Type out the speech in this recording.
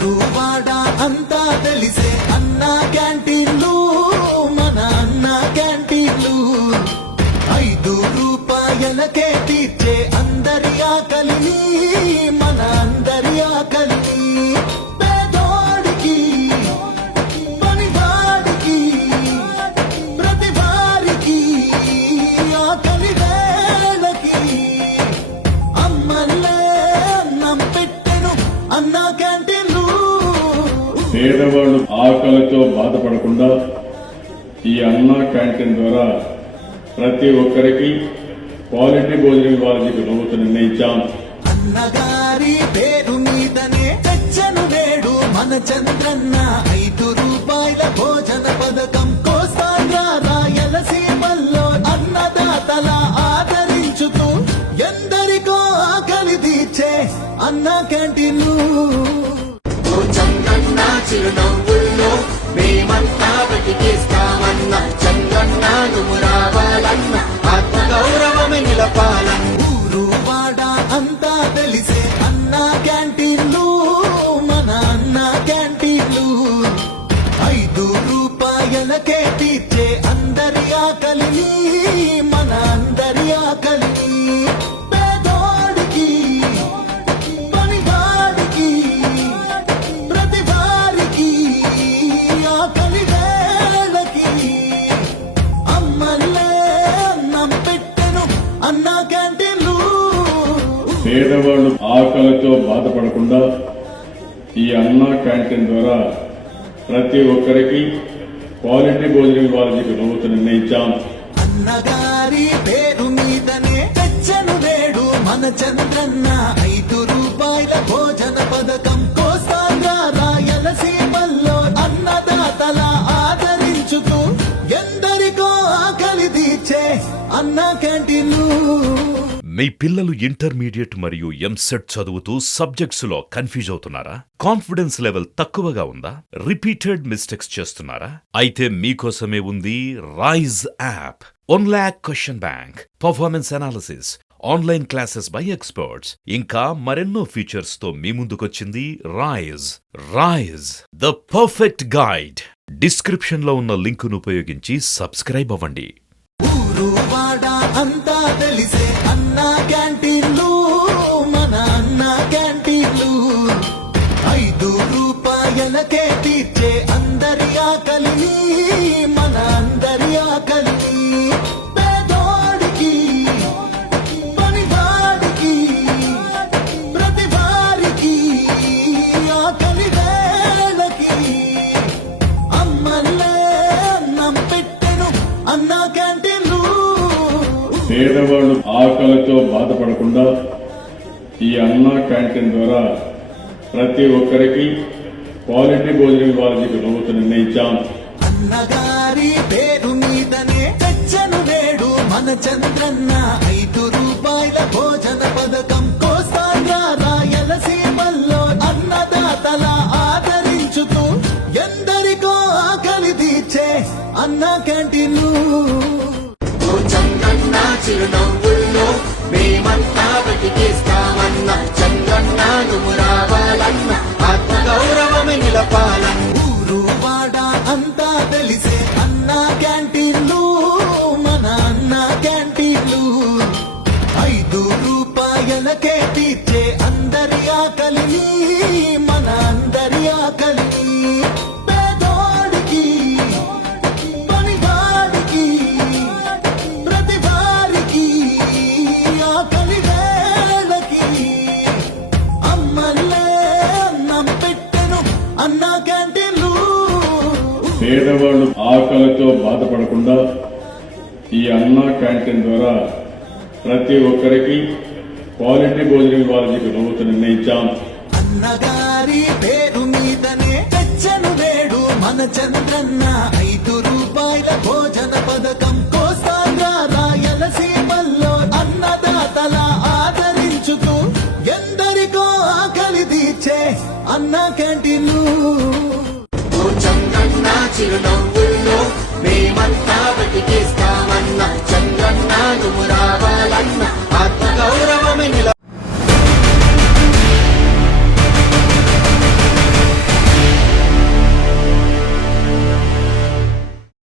ఊరు వాడ అంతా తెలిసే అన్నా క్యాంటీన్లు, మన అన్నా క్యాంటీన్లు. 5 రూపాయలకే తీర్చే అందరి ఆకలిని, మన అందరి ఆకలిని. పేదోడికి పనివాడికి ప్రతి వారికి ఆకలి వేళకి అమ్మల్లే అన్నం పెట్టెను అన్నా క్యాంటీన్లు. పేదవాళ్ళు ఆకలితో బాధపడకుండా ఈ అన్నా క్యాంటీన్ ద్వారా ప్రతి ఒక్కరికి క్వాలిటీ భోజనం ఇవ్వాలని ప్రభుత్వం నిర్ణయించాం. అన్నగారి పేరు మీదనే తెచ్చను నేడు మన చంద్రన్న 5 రూపాయల భోజన పథకం. కోస్తాంధ్ర రాయలసీమల్లో అన్నదాతల ఆదరించుతూ ఎందరికో ఆకలి తీర్చే అన్నా క్యాంటీన్లు. చంద్రన్న చిరునవ్వుల్లో మేమంతా బతికేస్తామన్న, చంద్రన్న నువ్వు రావాలన్న, ఆత్మగౌరవమే నిలపాలన్న. ఊరు వాడ అంతా తెలిసే అన్నా క్యాంటీన్లు, మన అన్నా క్యాంటీన్లు. 5 రూపాయలకే తీర్చే అందరి ఆకలిని, మన అందరి ఆకలిని. పేదోడికి పనివాడికి ప్రతి వారికి ఆకలి వేళకి అమ్మల్లే అన్నం పెట్టెను అన్నా క్యాంటీన్లు. పేదవాళ్ళు ఆకలితో బాధపడకుండా ఈ అన్నా క్యాంటీన్ ద్వారా ప్రతి ఒక్కరికి క్వాలిటీ భోజనం ఇవ్వాలని ప్రభుత్వం నిర్ణయించాం. అన్నగారి పేరు మీదనే తెచ్చను నేడు మన చంద్రన్న 5 రూపాయల భోజన పథకం. కోస్తాంధ్ర రాయలసీమల్లో అన్నదాతల ఆదరించుతూ ఎందరికో ఆకలి తీర్చే అన్నా క్యాంటీన్లు. మీ పిల్లలు ఇంటర్మీడియట్ మరియు ఎంసెట్ చదువుతూ సబ్జెక్ట్స్ లో కన్ఫ్యూజ్ అవుతున్నారా? కాన్ఫిడెన్స్ లెవెల్ తక్కువగా ఉందా? రిపీటెడ్ మిస్టేక్స్ చేస్తున్నారా? అయితే మీకోసమే ఉంది Rise app. 1 lakh question bank, performance analysis, online classes by experts, ఇంకా మరెన్నో ఫీచర్స్ తో మీ ముందుకొచ్చింది Rise. Rise the perfect guide. Description లో ఉన్న లింకును ఉపయోగించి సబ్స్క్రైబ్ అవ్వండి. ఊరు వాడ అంతా తెలిసే అన్నా క్యాంటీన్లు, మన అన్నా క్యాంటీన్లు. 5 రూపాయలకే తీర్చే అందరి ఆకలిని, మన అందరి ఆకలిని. పేదోడికి పనివాడికి ప్రతి వారికి ఆకలి వేళకి అమ్మల్లే అన్నం పెట్టెను అన్నా క్యాంటీన్లు. పేదవాళ్ళు ఆకలితో బాధపడకుండా ఈ అన్నా క్యాంటీన్ ద్వారా ప్రతి ఒక్కరికి క్వాలిటీ భోజనం ఇవ్వాలని ప్రభుత్వం నిర్ణయించాం. అన్నగారి పేరు మీదనే తెచ్చను నేడు మన చంద్రన్న 5 రూపాయల భోజన పథకం. కోస్తాంధ్ర రాయలసీమల్లో అన్నదాతల ఆదరించుతూ ఎందరికో ఆకలి తీర్చే అన్నా క్యాంటీన్లు. చంద్రన్న చిరునవ్వుల్లో మేమంతా బతికేస్తామన్న, చంద్రన్న నువ్వు రావాలన్న, ఆత్మగౌరవమే నిలపాలన్న. ఊరు వాడ అంతా తెలిసే అన్నా క్యాంటీన్లు, మన అన్నా క్యాంటీన్లు. 5 రూపాయలకే తీర్చే అందరి ఆకలిని, మన అందరి ఆకలిని. పేదోడికి పనివాడికి ప్రతి వారికి ఆకలి వేళకి అమ్మల్లే అన్నం పెట్టెను అన్నా క్యాంటీన్లు. పేదవాళ్ళు ఆకలితో బాధపడకుండా ఈ అన్నా క్యాంటీన్ ద్వారా ప్రతి ఒక్కరికి క్వాలిటీ భోజనం ఇవ్వాలని ప్రభుత్వం నిర్ణయించాం. అన్నగారి పేరు మీదనే తెచ్చను నేడు మన చంద్రన్న 5 రూపాయల భోజన పథకం. కోస్తాంధ్ర రాయలసీమల్లో అన్నదాతల ఆదరించుతూ ఎందరికో ఆకలి తీర్చే అన్నా క్యాంటీన్లు. చంద్రన్న చిరునవ్వుల్లో మేమంతా బతికేస్తామన్న, చంద్రన్న నువ్వు రావాలన్న, ఆత్మగౌరవమే నిల